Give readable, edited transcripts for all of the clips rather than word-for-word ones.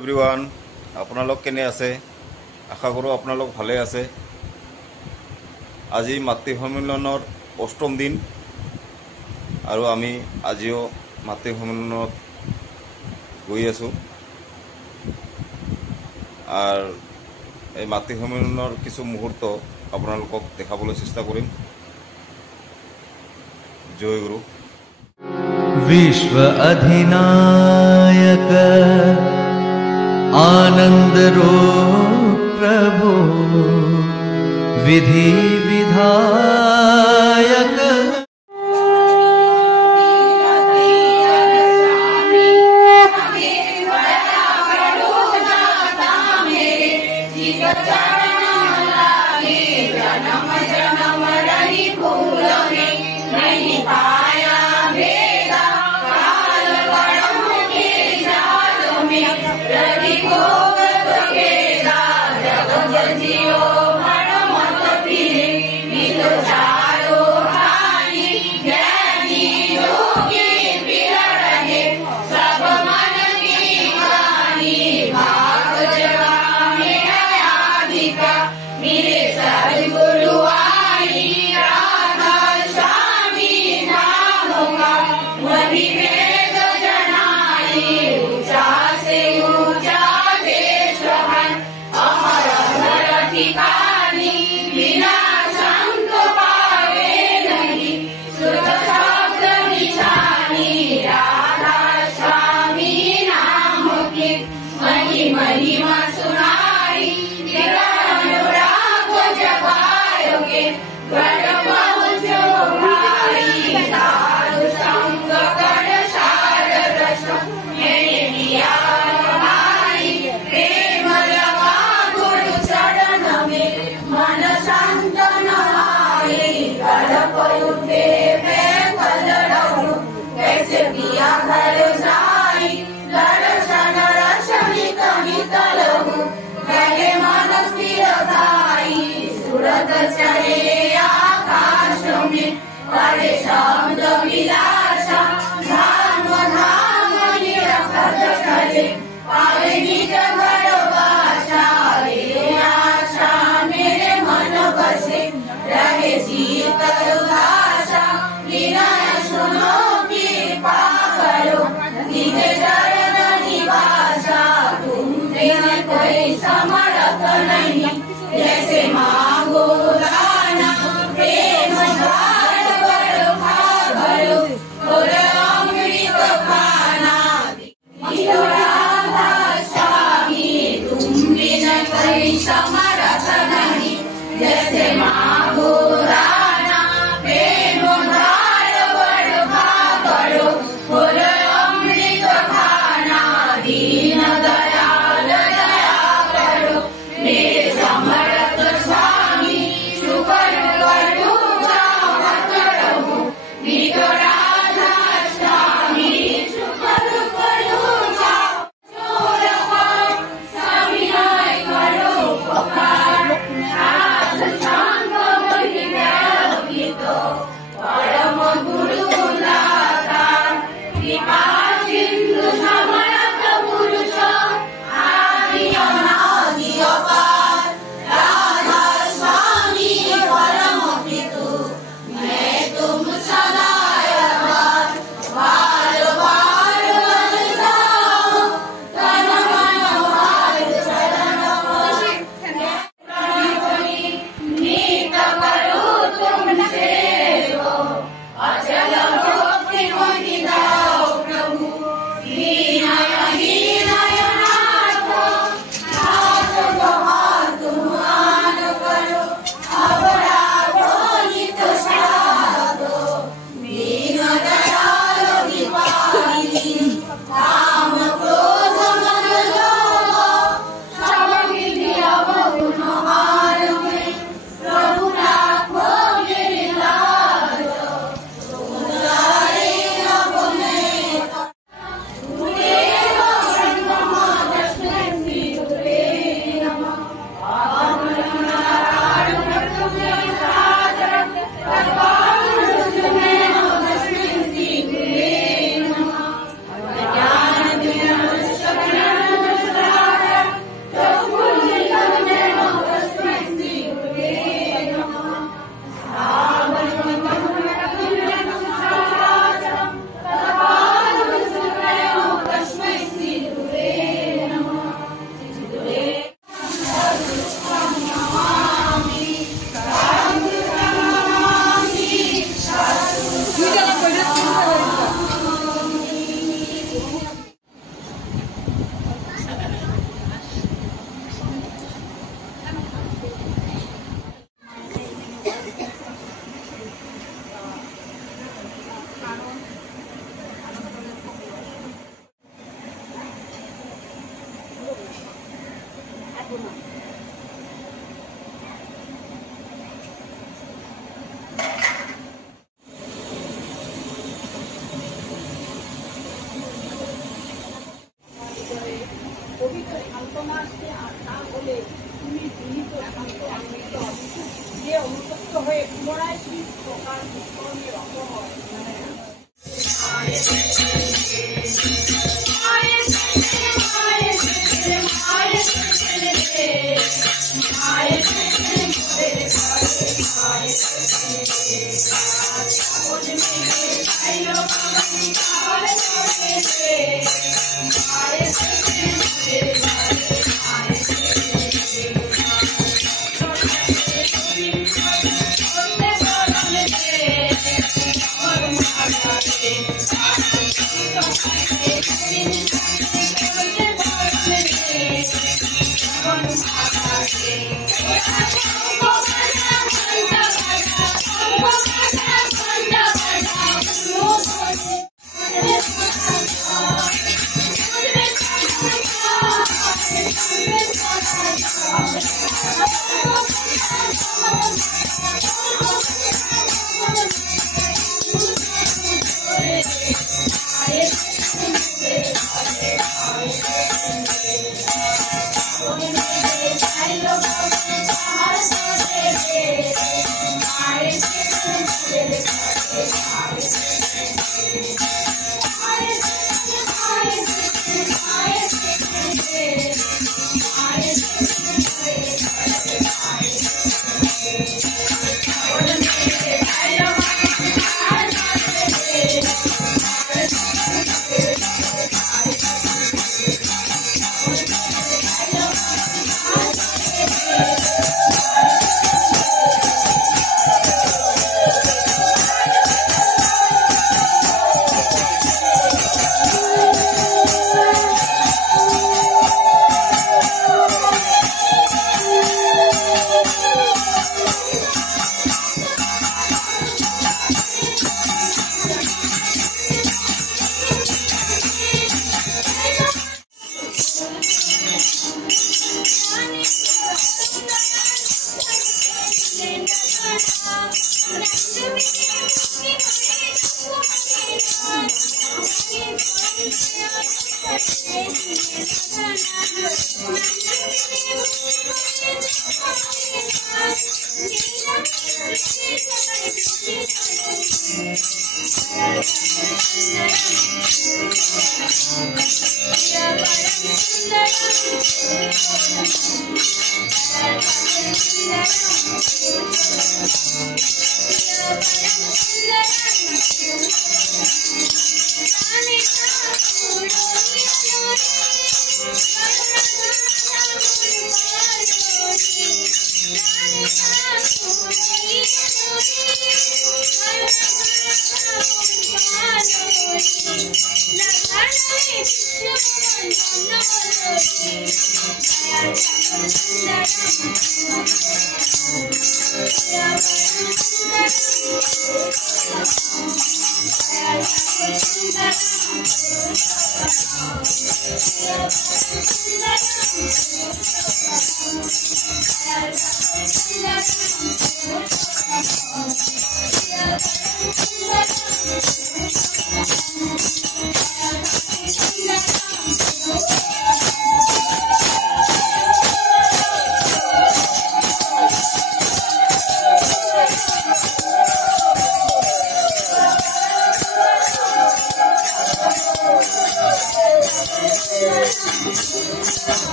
Everyone आपनालोक केने आछे आशा करो आपनालोक भाले आछे। আজি मातृ सम्मेलनर 8ম दिन और आमी आजिओ मातृ सम्मेलनत गई आसो और এই मातृ सम्मेलनर किछु मुहूर्त आपनालोকক देखाबोले चेष्टा करिम। जय गुरु। विश्व अधिनायक आनंद रूप प्रभु विधि विधायक दीन दयाल दया करो मेरे থাকবো না। পবিত্র শান্তমাসকে আর তা বলে তুমি বিনীত শান্ত আনন্দিত যে অনুতপ্ত হয়ে পুনরায় সেই প্রকার বিস্মরণে রত হয়।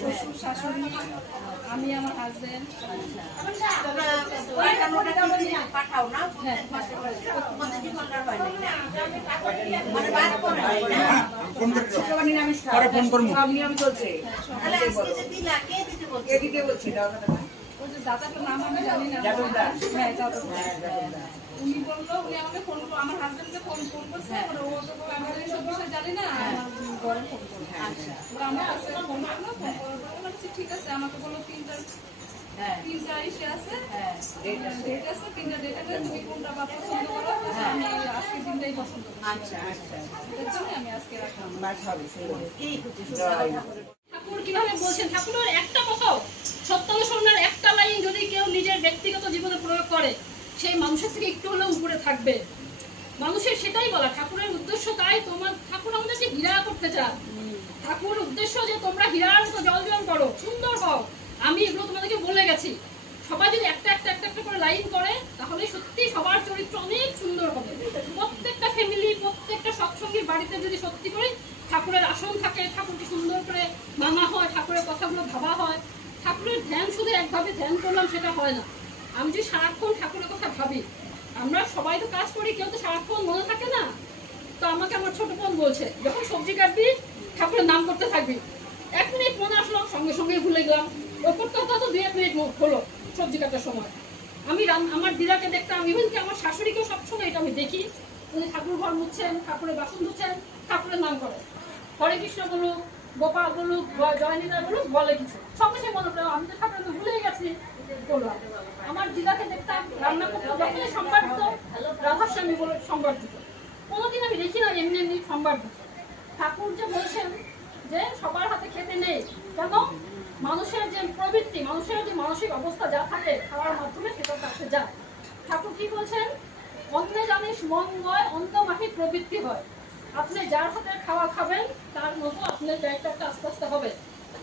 শ্বশুর শাশুড়ি আমি আমার হাজবেন্ড দাদাটার নাম আমি জানি না। হ্যাঁ উনি বললো উনি আমাকে ফোন আমার হাজবেন্ডকে ফোন করছে ও তো আমি সব বিষয় জানি না আমার ঘরে ফোন করছে আমার কাছে ফোন করলো ফোন করার ঠিক আছে আমাকে বললো তিনটা ইসে আছে ডেট আছে তিনটা ডেট আছে তুমি কোনটা বা পছন্দ করো আমি আজকে দিনটাই পছন্দ করি। আচ্ছা এর জন্য আমি আজকে রাখলাম। ঠাকুর কিভাবে বলছেন ঠাকুরের একটা কথাও সত্যানুসরণের একটা লাইন যদি কেউ নিজের ব্যক্তিগত জীবনে প্রয়োগ করে সেই মানুষের থেকে একটু হলেও উপরে থাকবে। মানুষের সেটাই বলা ঠাকুরের উদ্দেশ্য তাই তোমার ঠাকুর আমাদেরকে হীরা করতে চান। ঠাকুর উদ্দেশ্য যে তোমরা হীরার মতো জল করো সুন্দর হও। আমি এগুলো তোমাদেরকে বলে গেছি। সবাই যদি একটা একটা একটা একটা করে লাইন করে তাহলে সত্যি সবার চরিত্র অনেক সুন্দর হবে। প্রত্যেকটা ফ্যামিলি প্রত্যেকটা সৎসঙ্গীর বাড়িতে যদি সত্যি করে ঠাকুরের আসন থাকে ঠাকুরকে সুন্দর করে মানা হয় ঠাকুরের কথাগুলো ভাবা হয়। ঠাকুরের ধ্যান শুধু একভাবে ধ্যান করলাম সেটা হয় না। আমি যদি সারাক্ষণ ঠাকুরের কথা ভাবি আমরা সবাই তো কাজ করি কেউ তো সারাক্ষণ মনে থাকে না। তো আমাকে আমার ছোট বোন বলছে যখন সবজি কাটবি ঠাকুরের নাম করতে থাকবি 1 মিনিট মনে আসলো সঙ্গে সঙ্গে ভুলে গেলাম। ওই করতে হতো তো 2-1 মিনিট হলো সবজি কাটার সময়। আমি আমার দিদাকে দেখতাম ইভেনকি আমার শাশুড়িকেও সবসময় এটা আমি দেখি উনি ঠাকুর ঘর মুছছেন ঠাকুরের বাসন ধুচ্ছেন ঠাকুরের নাম করে হরে কৃষ্ণ বলুক গোপাল বলুক জয়নীলা বলুক বলে কিছু সঙ্গে সঙ্গে মনে করলাম আমি তো ঠাকুরের ভুলেই গেছি বললাম। আমার দিদাকে দেখতাম রান্না করতে যখনই সম্বার দিত রাধাস্বামী বলে সম্বার দিত। কোনোদিন আমি দেখি না এমনি এমনি সম্বার দিত। ঠাকুর যে বলছেন যে সবার হাতে খেতে নেই কেন মানুষের যে প্রবৃত্তি মানুষের যে মানসিক অবস্থা যা থাকে খাওয়ার মাধ্যমে সেটা কাছে যায়। কি বলছেন, অন্নে জানিস মঙ্গয় অন্য মাফিক প্রবৃত্তি হয়। আপনি যার হাতে খাওয়া খাবেন তার মতো আপনার ব্যাগটা আস্তে আস্তে হবে।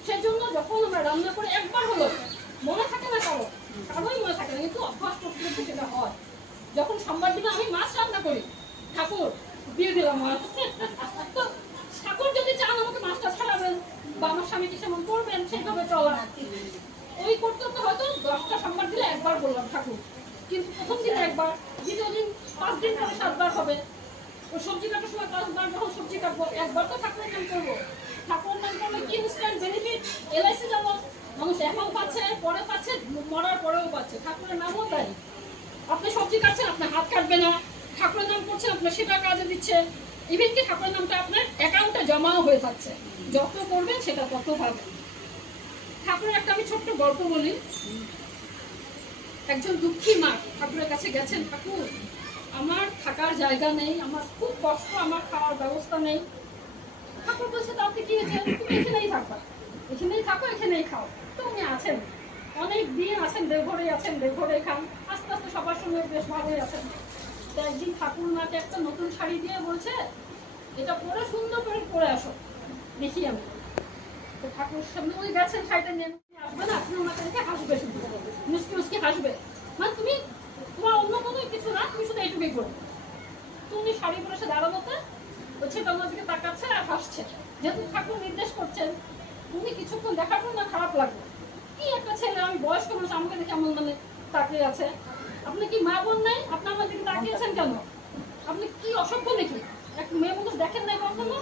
সেজন্য যখন আমরা রান্না করে একবার হলো মনে থাকে না, কারোই মনে থাকে না, কিন্তু অভ্যাস করতে করতে সেটা হয়। যখন সোমবার দিনে আমি মাছ রান্না করি, ঠাকুর দিয়ে দিলাম মাছ। তো ঠাকুর যদি চান আমাকে মাছটা ছাড়াবেন বা আমার স্বামীকে সেমন করবেন, সেইভাবে চলা। ওই করতে করতে হয়তো 10টা সোমবার দিলে একবার বললাম ঠাকুর, কিন্তু প্রথম দিনে একবার, দ্বিতীয় দিন 5 দিন পরে 7 বার হবে। ওই সবজি কাটার সময় 5 বার যখন সবজি কাটবো, একবার তো ঠাকুরের নাম করবো। ঠাকুরের নাম করলে কি ইনস্ট্যান্ট বেনিফিট, LIC যেমন মানুষ এখন পাচ্ছে, পরে পাচ্ছে, মরার পরেও পাচ্ছে, ঠাকুরের নামও তাই। আপনি সবজি কাটছেন, আপনার হাত কাটবে না, ঠাকুরের নাম করছেন, আপনার সেটা কাজে দিচ্ছে। ইভেন কি ঠাকুরের নামটা আপনার অ্যাকাউন্টে জমাও হয়ে থাকছে, যত করবেন সেটা তত পাবেন। ঠাকুরের একটা আমি ছোট্ট গল্প বলি। একজন দুঃখী মা ঠাকুরের কাছে গেছেন, ঠাকুর আমার থাকার জায়গা নেই, আমার খুব কষ্ট, আমার খাওয়ার ব্যবস্থা নেই। ঠাকুর বলছে তাতে কি হয়েছে, তুমি এখানেই থাকবা, এখানেই থাকো, এখানেই খাও। তো উনি আছেন, অনেক দিন আছেন, দেওঘরে আছেন, দেওঘরে খান, আস্তে আস্তে সবার সঙ্গে বেশ ভালোই আছেন। তো একদিন ঠাকুর মাকে একটা নতুন শাড়ি দিয়ে বলছে, এটা পরে সুন্দর করে পরে আসো, দেখি আমি। তো ঠাকুর সামনে উনি গেছেন, শাড়িটা নিয়ে আসবে না, আপনি ওনাকে দেখে হাসবে, শুধু মুসকি মুসকি হাসবে, মানে তুমি তোমার অন্য কোনো কিছু না, তুমি শুধু এইটুকুই করো। তো উনি শাড়ি পরে সে দাঁড়ানোতে ওই ছেলেটা ওনার দিকে তাকাচ্ছে আর হাসছে। যেহেতু ঠাকুর নির্দেশ করছেন, উনি কিছুক্ষণ দেখার পর না খারাপ লাগবে, কি একটা ছেলে, আমি বয়স্ক মানুষ, আমাকে দেখে এমন মানে তাকিয়ে আছে। আপনি কি মা বোন নাই, আপনি আমার দিকে তাকিয়েছেন কেন? আপনি কি অসভ্য নাকি? এক মেয়ে মানুষ দেখেন নাই কখনো?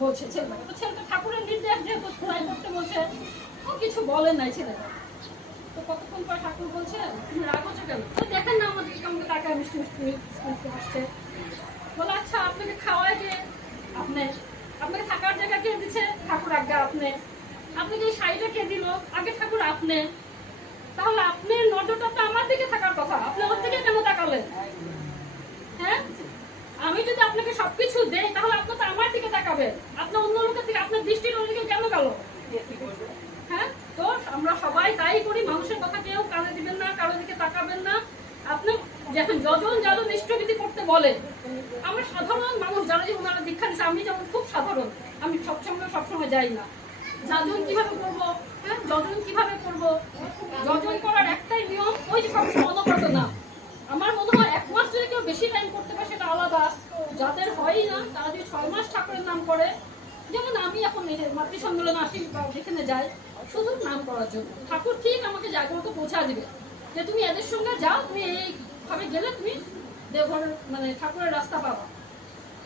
বলছে ছেলেটা। তো ছেলেটা ঠাকুরের নির্দেশ যেহেতু খোলাই করতে বলছে, ও কিছু বলেন নাই ছেলেটা। তো কতক্ষণ পর ঠাকুর বলছে, তুমি রাগ হচ্ছে কেন? তো দেখেন না আমাদের আমাকে টাকা মিষ্টি মিষ্টি আসছে। বলে আচ্ছা আপনাকে খাওয়ায় কে? আপনাকে থাকার জায়গা কে দিচ্ছে? ঠাকুর আজ্ঞা আপনি। আপনাকে এই শাড়িটা কে দিল? আগে ঠাকুর আপনি। তাহলে আপনার নজরটা তো আমার দিকে থাকার কথা, আপনি ওর দিকে কেন তাকালেন? হ্যাঁ, আমি যদি আপনাকে সবকিছু দেই তাহলে আপনি তো আমার দিকে তাকাবেন, আপনি অন্য লোকের দিকে, আপনার দৃষ্টির ওদিকে কেন গেল? হ্যাঁ, তো আমরা সবাই তাই করি, মানুষের কথা কেউ কানে দিবেন না, কারোর দিকে তাকাবেন না। আপনি যখন যজন ইষ্টবিধি করতে বলে, আমরা সাধারণ মানুষ যারা যে ওনারা দীক্ষা দিচ্ছে, আমি যেমন খুব সাধারণ, আমি সবসময় যাই না। যাজন কিভাবে করবো, হ্যাঁ যজন কিভাবে করবো, যজন করার একটাই নিয়ম, ওই যে সবসময় অনবরত না। আমার মনে হয় 1 মাস যদি কেউ বেশি টাইম করতে পারে সেটা আলাদা, যাদের হয়ই না তারা যদি 6 মাস ঠাকুরের নাম করে, যেমন আমি এখন মাতৃ সম্মেলন আসি বা যেখানে যাই শুধু নাম করার জন্য, ঠাকুর ঠিক আমাকে জাগ্রত পৌঁছা দিবে যে তুমি এদের সঙ্গে যাও, তুমি এইভাবে গেলে তুমি দেওঘরের মানে ঠাকুরের রাস্তা পাবা।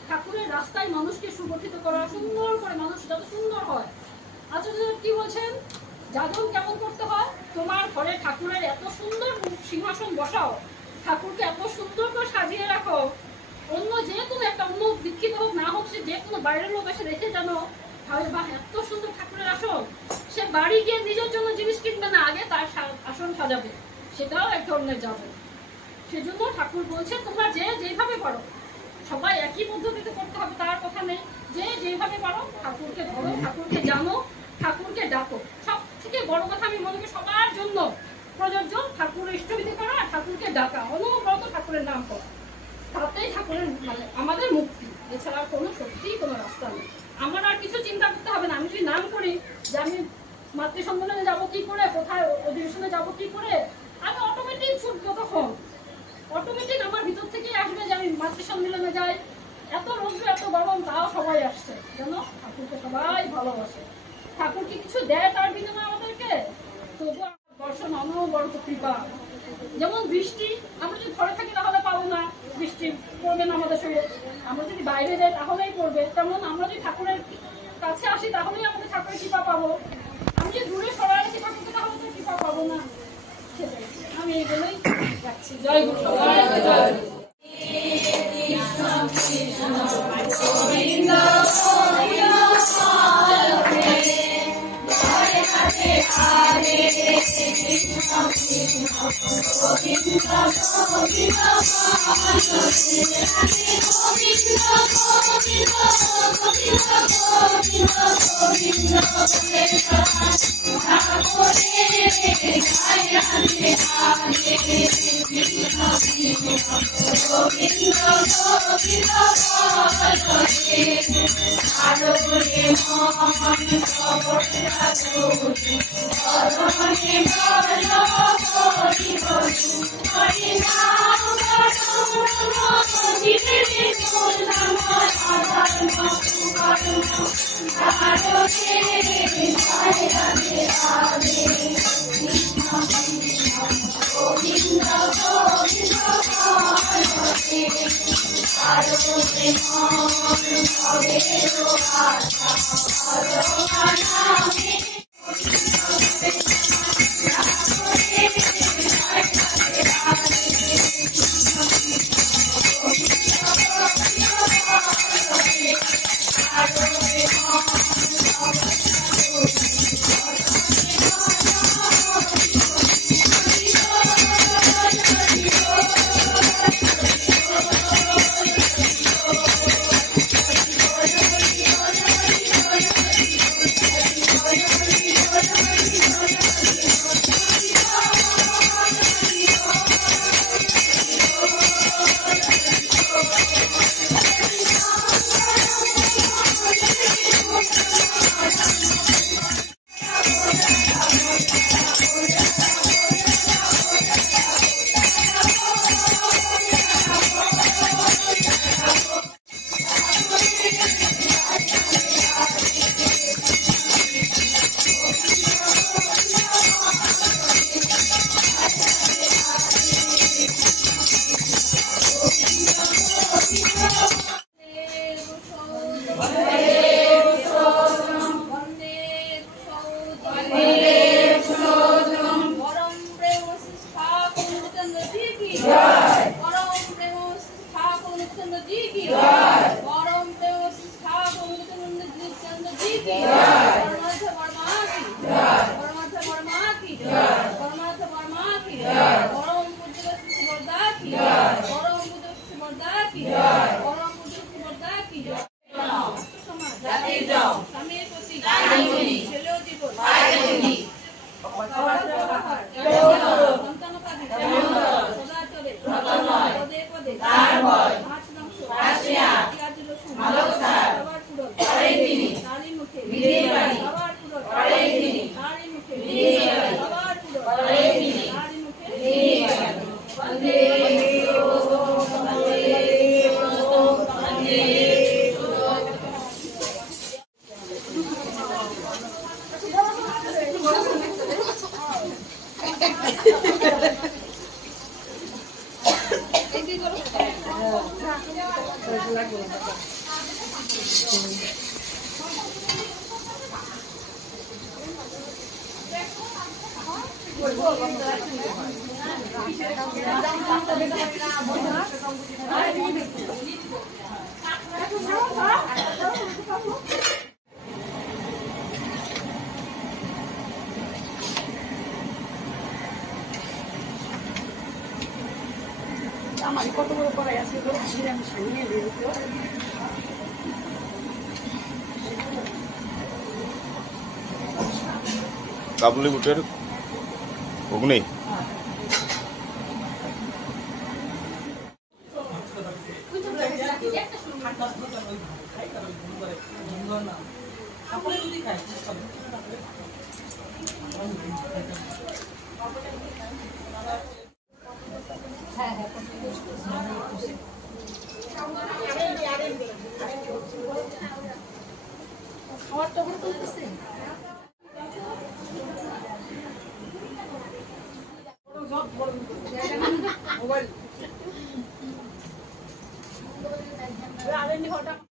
ঠাকুরের রাস্তায় মানুষকে সুগঠিত করা, সুন্দর করে মানুষ যত সুন্দর হয়। আচার্য কি বলছেন, যাজন কেমন করতে হয়, তোমার ঘরে ঠাকুরের এত সুন্দর সিংহাসন বসাও, ঠাকুরকে এত সুন্দর করে সাজিয়ে রাখো, অন্য যে কোনো একটা অন্য দীক্ষিত হোক না হোক, সে যে কোনো বাইরের লোক এসে দেখে জানো ভাবে বা এত সুন্দর ঠাকুরের আসন, সে বাড়ি গিয়ে নিজের জন্য জিনিস কিনবে না, আগে তার আসন সাজাবে, সেটাও এক ধরনের যাবে। সেজন্য ঠাকুর বলছে তোমরা যে যেভাবে পারো, সবাই একই পদ্ধতিতে করতে হবে তার কথা নেই, যে যেভাবে পারো ঠাকুরকে ধরো, ঠাকুরকে জানো, ঠাকুরকে ডাকো। সব থেকে বড় কথা আমি মনে করি সবার জন্য প্রযোজ্য, ঠাকুরের ইষ্টবিধি করা, ঠাকুরকে ডাকা, অনবরত ঠাকুরের নাম করা, তাতেই ঠাকুরের মানে আমাদের মুক্তি, এছাড়া কোনো সত্যিই কোনো রাস্তা নেই। আমার আর কিছু চিন্তা করতে হবে না, আমি যদি নাম করি যে আমি মাতৃ সম্মেলনে যাবো কি করে, কোথায় অধিবেশনে যাবো কি করে, আমি অটোমেটিক ছুটবো, তখন অটোমেটিক আমার ভিতর থেকেই আসবে যে আমি মাতৃ সম্মেলনে যাই, এত রৌদ্র এত গরম তাও সবাই আসছে, যেন ঠাকুরকে সবাই ভালোবাসে। ঠাকুর কি কিছু দেয় তার বিনিময়ে আমাদেরকে? তবুও বর্ষণ অনবরত কৃপা। যেমন বৃষ্টি, আমরা যদি ঘরে থাকি তাহলে পাবো না, বৃষ্টি পড়বে না আমাদের সঙ্গে, আমরা যদি বাইরে যাই তাহলেই পড়বে। তেমন আমরা যদি ঠাকুরের কাছে আসি তাহলেই আমাদের ঠাকুরের কৃপা পাবো, আমি যদি দূরে সরাই আসি ঠাকুরকে তাহলে তো কৃপা পাবো না। সেটাই আমি এই বলেই যাচ্ছি। জয় গুরু, জয় গুরু। কাবুলি বুটের ঘুগনি।